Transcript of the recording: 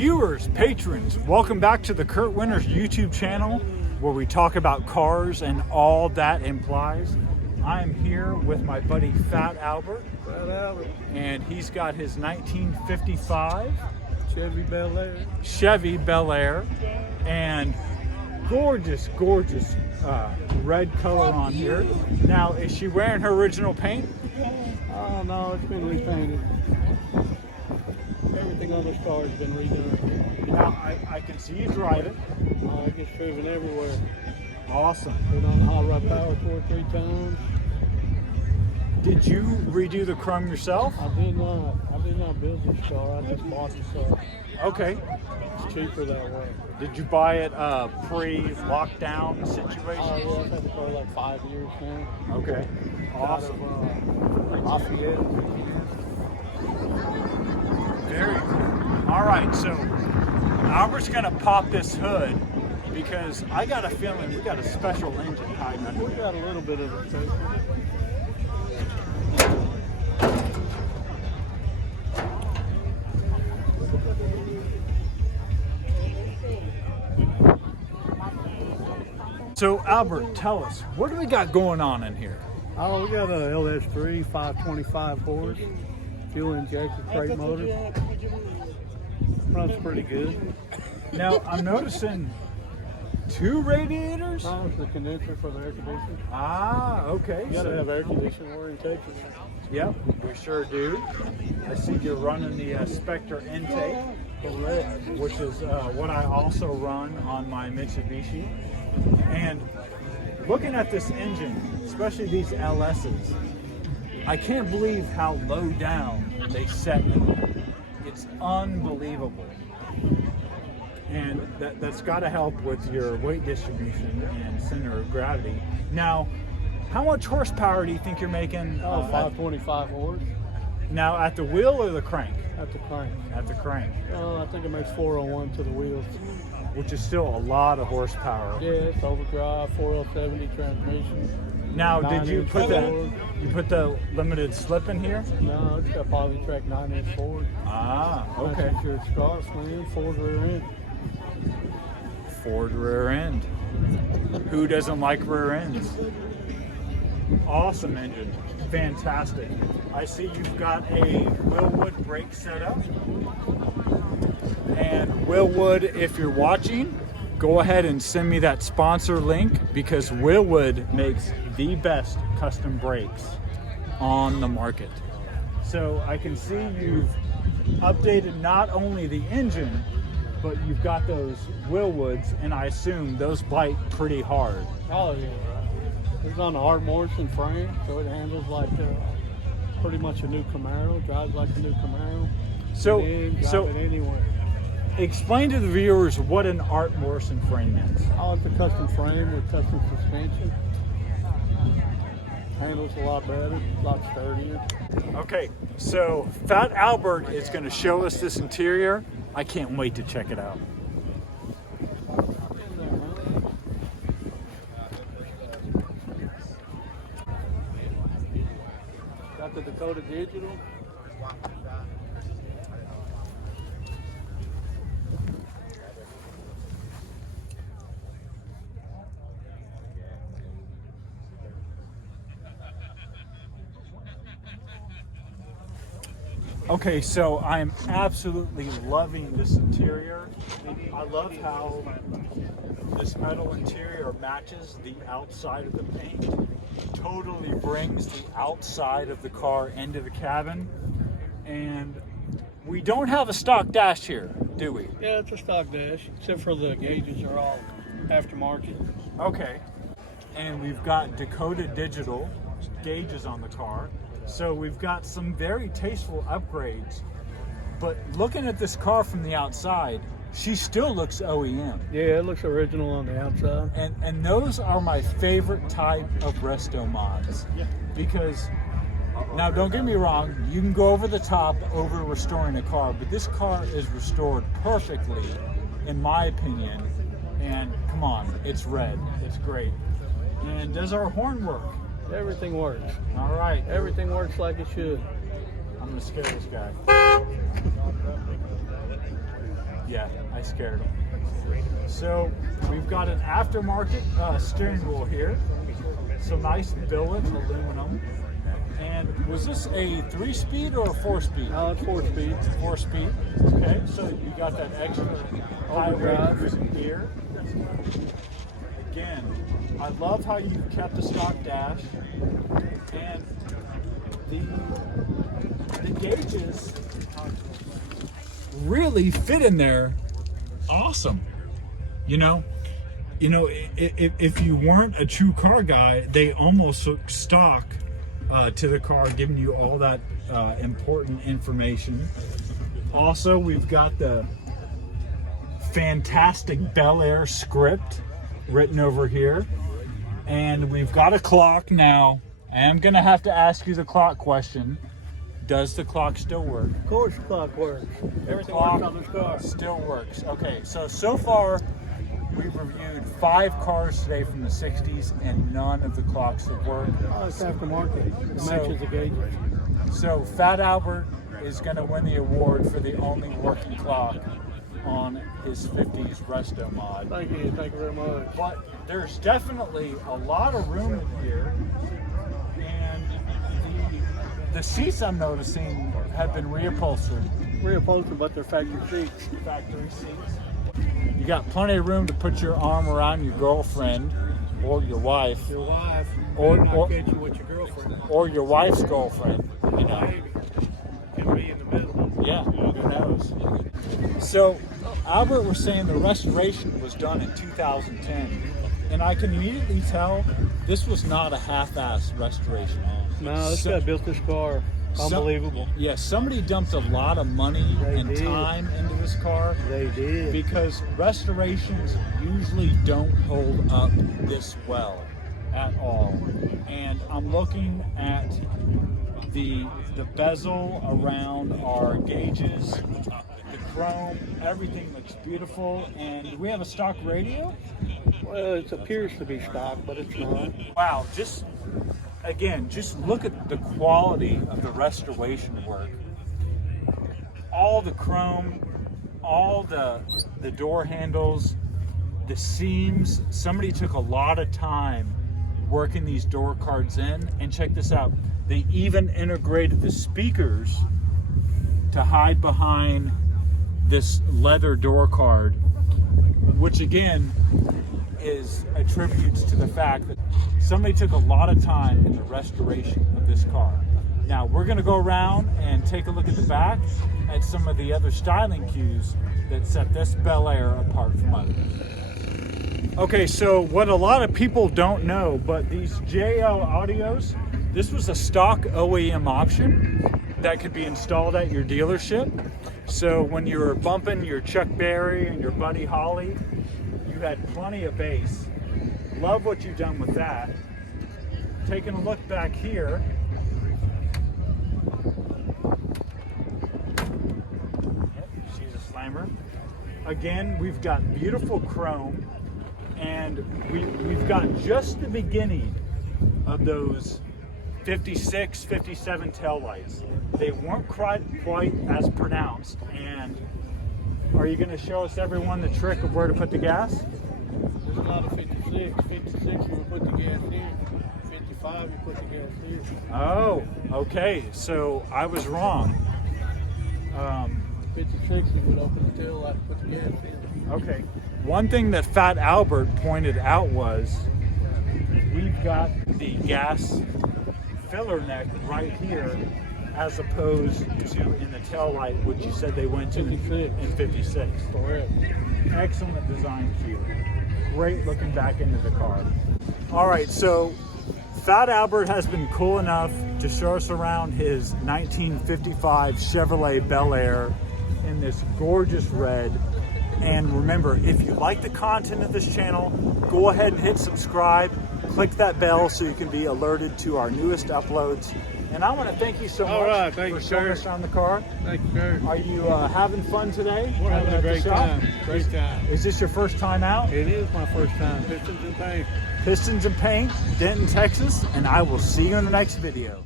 Viewers, patrons, welcome back to the Kurt Winters YouTube channel where we talk about cars and all that implies. I'm here with my buddy Fat Albert. And he's got his 1955 Chevy Bel Air and gorgeous red color on here. Now, is she wearing her original paint? Oh no, it's been repainted. Everything on this car has been redone. Now, I can see you drive it. It gets driven everywhere. Awesome. Been on the hot rod power 2 or 3 times. Did you redo the chrome yourself? I did not build this car. I just bought this car. Okay. It's cheaper that way. Did you buy it pre-lockdown situation? Oh yeah, I've had the car like 5 years now. Okay. Awesome. Lafayette. Very cool. All right, so Albert's gonna pop this hood because I got a feeling we got a special engine hiding under We there. got a little bit of it. So Albert, tell us, what do we got going on in here? Oh, we got a LS3 525 horse, fuel injected crate motor. Runs pretty good. Now I'm noticing 2 radiators. It's the condenser for the air conditioning. Ah, okay. You gotta have air conditioning. We're in Texas. Yep, we sure do. I see you're running the Spectre intake, which is what I also run on my Mitsubishi. And looking at this engine, especially these LS's, I can't believe how low down they set in there. It's unbelievable. And that's got to help with your weight distribution and center of gravity. Now, how much horsepower do you think you're making? 525 horse. Now, at the wheel or the crank? At the crank. At the crank. I think it makes 401 to the wheels. Which is still a lot of horsepower. Yeah, it's overdrive, 4L70 transmission. Now, did you put Ford. the limited slip in here? No, it's got Polytrack 9-inch Ford. Ah, okay. That's your Scotsman, Ford rear end. Ford rear end. Who doesn't like rear ends? Awesome engine. Fantastic. I see you've got a Willwood brake setup. And Willwood, if you're watching, go ahead and send me that sponsor link because Willwood makes the best custom brakes on the market. So I can see you've updated not only the engine, but you've got those Willwoods, and I assume those bite pretty hard. Oh yeah, it's on the hard Morrison frame, so it handles like pretty much a new Camaro, drives like a new Camaro. So drive it anywhere. Explain to the viewers what an Art Morrison frame is. Oh, it's a custom frame with custom suspension. Handles a lot better, a lot sturdier. Okay, so Fat Albert is going to show us this interior. I can't wait to check it out. Got the Dakota Digital. Okay, so I'm absolutely loving this interior. I love how this metal interior matches the outside of the paint. Totally brings the outside of the car into the cabin. And we don't have a stock dash here, do we? Yeah, it's a stock dash, except for the gauges are all aftermarket. Okay. And we've got Dakota Digital gauges on the car. So we've got some very tasteful upgrades, but looking at this car from the outside, she still looks OEM. Yeah, it looks original on the outside. And those are my favorite type of resto mods. Because, now don't get me wrong, you can go over the top over restoring a car, but this car is restored perfectly, in my opinion. And come on, it's red, it's great. And does our horn work? Everything works. All right. Everything works like it should. I'm gonna scare this guy. Yeah, I scared him. So we've got an aftermarket steering wheel here. Some nice billet aluminum. And was this a 3-speed or a 4-speed? No, it's 4-speed. 4-speed. Okay, so you got that extra high cruising gear. Again, I love how you kept the stock dash, and the gauges really fit in there. Awesome. You know, if you weren't a true car guy, they almost took stock to the car, giving you all that important information. Also, we've got the fantastic Bel Air script written over here, and we've got a clock. Now, I am gonna have to ask you the clock question. Does the clock still work? Of course the clock works. Everything works on this car. Still works. Okay, so far we've reviewed 5 cars today from the 60s, and none of the clocks have worked. Oh, it's aftermarket. It So- matches the gauges. So Fat Albert is going to win the award for the only working clock on his 50s resto mod. Thank you very much. But there's definitely a lot of room in here, and the seats I'm noticing have been reupholstered. Reupholstered, but they're factory seats. Factory seats. You got plenty of room to put your arm around your girlfriend or your wife, Your wife Or- may not or- get you with your girlfriend. or your wife's girlfriend. You know, Maybe. Can be in the middle. yeah, who knows? So Albert was saying the restoration was done in 2010, and I can immediately tell this was not a half-assed restoration. No, this guy built this car. Unbelievable. Yeah, somebody dumped a lot of money They and did. time into this car, They did. because restorations usually don't hold up this well at all. And I'm looking at the bezel around our gauges, the chrome, everything looks beautiful. And we have a stock radio. Well, it appears to be stock, but it's not. Wow, just look at the quality of the restoration work. All the chrome, all the door handles, the seams. Somebody took a lot of time working these door cards in. And check this out, they even integrated the speakers to hide behind this leather door card, which again is attributes to the fact that somebody took a lot of time in the restoration of this car. Now we're going to go around and take a look at the back at some of the other styling cues that set this Bel Air apart from others. Okay, so what a lot of people don't know, but these JL audios, this was a stock OEM option that could be installed at your dealership. So when you were bumping your Chuck Berry and your Buddy Holly, you had plenty of bass. Love what you've done with that. Taking a look back here, yep, she's a slammer. Again, we've got beautiful chrome, and we've got just the beginning of those 56, 57 taillights. They weren't quite as pronounced. And are you going to show us everyone the trick of where to put the gas? There's a lot of 56. 56, you put the gas here. 55, you put the gas here. Oh, okay. So I was wrong. 56, you would open the tail light and put the gas in. Okay. One thing that Fat Albert pointed out was we've got the gas filler neck right here, as opposed to in the tail light, which you said they went to 56. in 56. Correct. Excellent design cue. Great looking back into the car. All right, so Fat Albert has been cool enough to show us around his 1955 Chevrolet Bel Air in this gorgeous red. And remember, if you like the content of this channel, go ahead and hit subscribe. Click that bell so you can be alerted to our newest uploads. And I want to thank you so All much right, thank for you, showing sir. us around the car. Thank you, sir. Are you having fun today? We're having a at the great shop? time. Great time. Is this your first time out? It is my first time. Pistons and paint. Pistons and Paint, Denton, Texas, and I will see you in the next video.